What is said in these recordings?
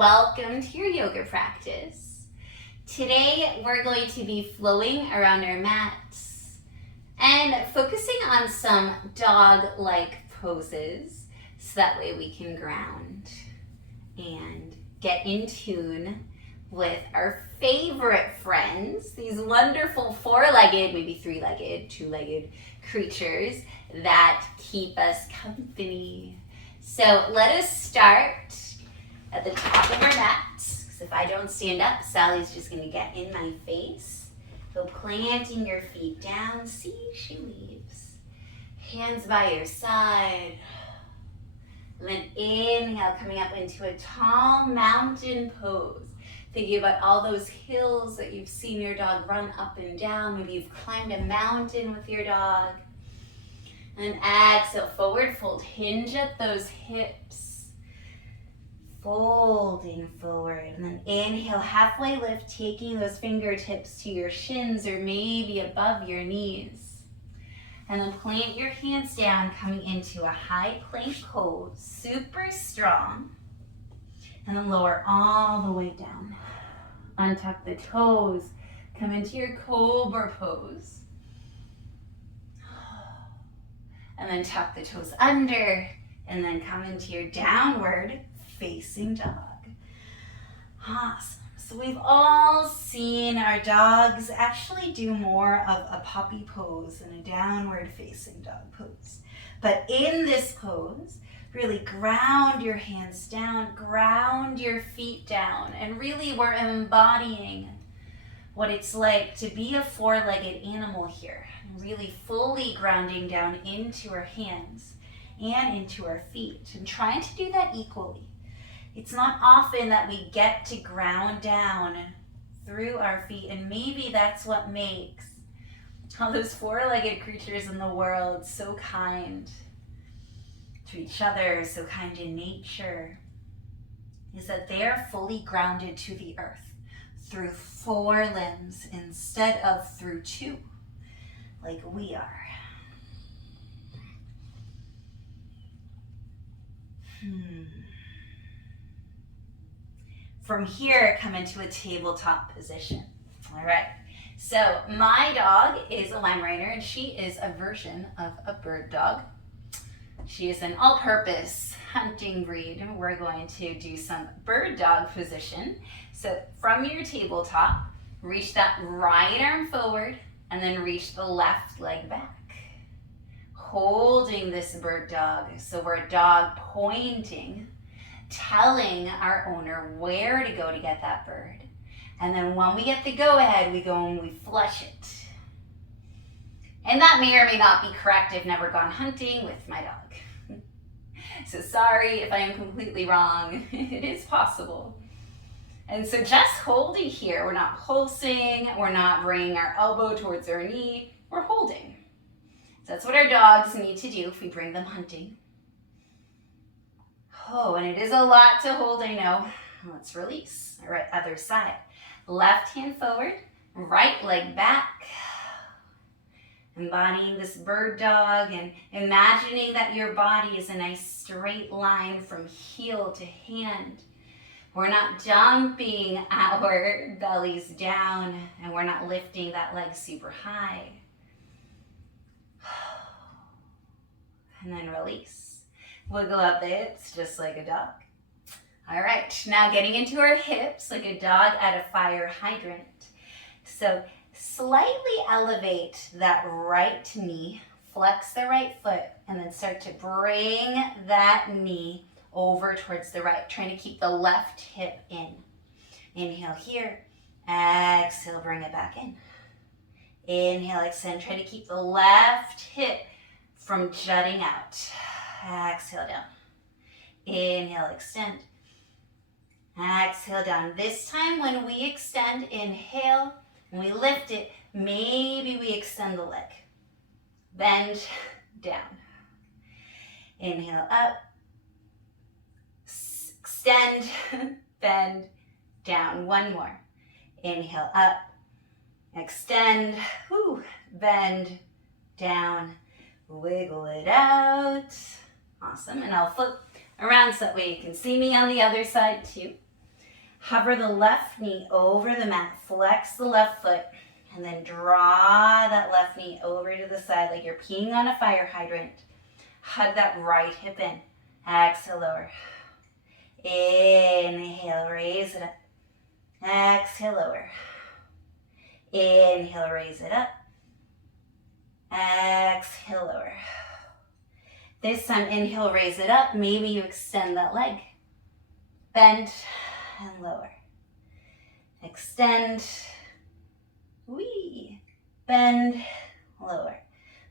welcome to your yoga practice. Today we're going to be flowing around our mats and focusing on some dog-like poses so that way we can ground and get in tune with our favorite friends, these wonderful four-legged, maybe three-legged, two-legged creatures that keep us company. So let us start at the top of our mats, because if I don't stand up, Sally's just going to get in my face. So planting your feet down, see, she leaves. Hands by your side. And then inhale, coming up into a tall mountain pose. Thinking about all those hills that you've seen your dog run up and down. Maybe you've climbed a mountain with your dog. And exhale, forward fold. Hinge at those hips. Folding forward. And then inhale, halfway lift, taking those fingertips to your shins or maybe above your knees. And then plant your hands down, coming into a high plank pose. Super strong. And then lower all the way down. Untuck the toes. Come into your cobra pose. And then tuck the toes under. And then come into your downward facing dog. Awesome. So we've all seen our dogs actually do more of a puppy pose and a downward facing dog pose. But in this pose, really ground your hands down, ground your feet down, and really we're embodying what it's like to be a four-legged animal here. Really fully grounding down into our hands and into our feet, and trying to do that equally. It's not often that we get to ground down through our feet, and maybe that's what makes all those four-legged creatures in the world so kind to each other, so kind in nature, is that they're fully grounded to the earth through four limbs instead of through two, like we are. From here, come into a tabletop position. All right. So my dog is a Weimaraner, and she is a version of a bird dog. She is an all-purpose hunting breed. We're going to do some bird dog position. So from your tabletop, reach that right arm forward and then reach the left leg back. Holding this bird dog. So we're dog pointing, telling our owner where to go to get that bird. And then when we get the go-ahead, we go and we flush it. And that may or may not be correct. I've never gone hunting with my dog. So sorry if I am completely wrong. It is possible. And so just holding here. We're not pulsing. We're not bringing our elbow towards our knee. We're holding. So that's what our dogs need to do if we bring them hunting. Oh, and it is a lot to hold, I know. Let's release. All right, other side. Left hand forward, right leg back. Embodying this bird dog and imagining that your body is a nice straight line from heel to hand. We're not dumping our bellies down, and we're not lifting that leg super high. And then release. Wiggle out the hips just like a dog. All right, now getting into our hips like a dog at a fire hydrant. So slightly elevate that right knee, flex the right foot, and then start to bring that knee over towards the right, trying to keep the left hip in. Inhale here, exhale, bring it back in. Inhale, extend, try to keep the left hip from jutting out. Exhale down. Inhale, extend. Exhale down. This time when we extend, inhale, and we lift it, maybe we extend the leg. Bend down. Inhale up. Extend, bend down. One more. Inhale up. Extend, bend down. Wiggle it out. Awesome. And I'll flip around so that way you can see me on the other side too. Hover the left knee over the mat, flex the left foot, and then draw that left knee over to the side like you're peeing on a fire hydrant. Hug that right hip in. Exhale, lower. Inhale, raise it up. Exhale, lower. Inhale, raise it up. Exhale, lower. This time, inhale, raise it up. Maybe you extend that leg. Bend and lower. Extend. Wee. Bend, lower.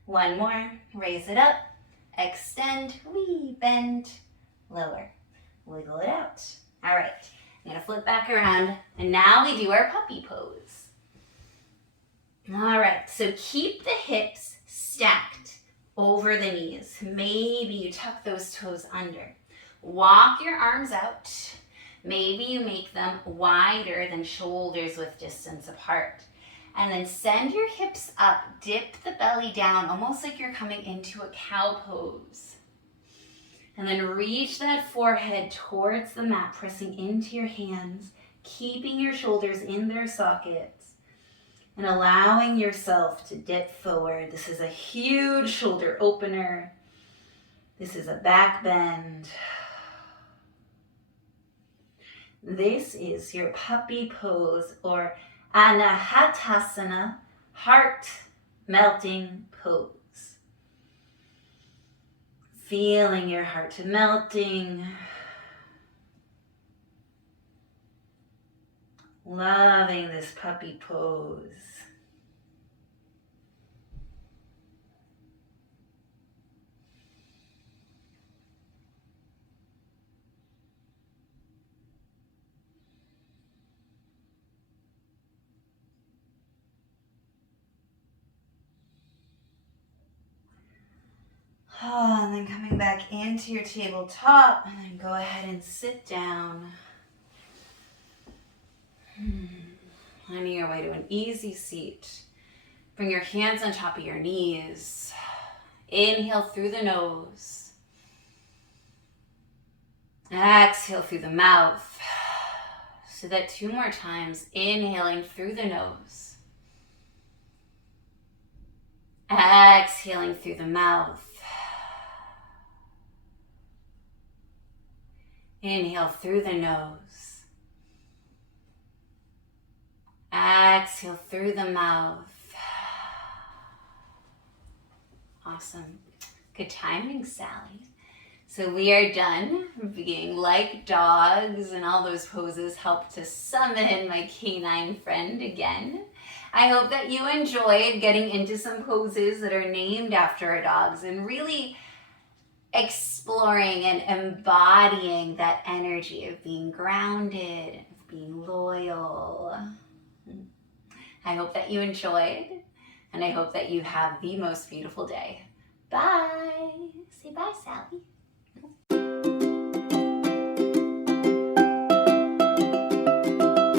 One more. Raise it up. Extend. Wee. Bend, lower. Wiggle it out. All right. I'm going to flip back around. And now we do our puppy pose. All right. So keep the hips stacked over the knees. Maybe you tuck those toes under. Walk your arms out. Maybe you make them wider than shoulders with distance apart. And then send your hips up, dip the belly down, almost like you're coming into a cow pose. And then reach that forehead towards the mat, pressing into your hands, keeping your shoulders in their sockets, and allowing yourself to dip forward. This is a huge shoulder opener. This is a back bend. This is your puppy pose, or Anahatasana, heart melting pose. Feeling your heart melting. Loving this puppy pose. Oh, and then coming back into your tabletop, and then go ahead and sit down. Finding your way to an easy seat. Bring your hands on top of your knees. Inhale through the nose. Exhale through the mouth. So that 2 more times. Inhaling through the nose. Exhaling through the mouth. Inhale through the nose. Exhale through the mouth. Awesome. Good timing, Sally. So we are done being like dogs, and all those poses help to summon my canine friend again. I hope that you enjoyed getting into some poses that are named after our dogs and really exploring and embodying that energy of being grounded, of being loyal. I hope that you enjoyed, and I hope that you have the most beautiful day. Bye. Say bye, Sally.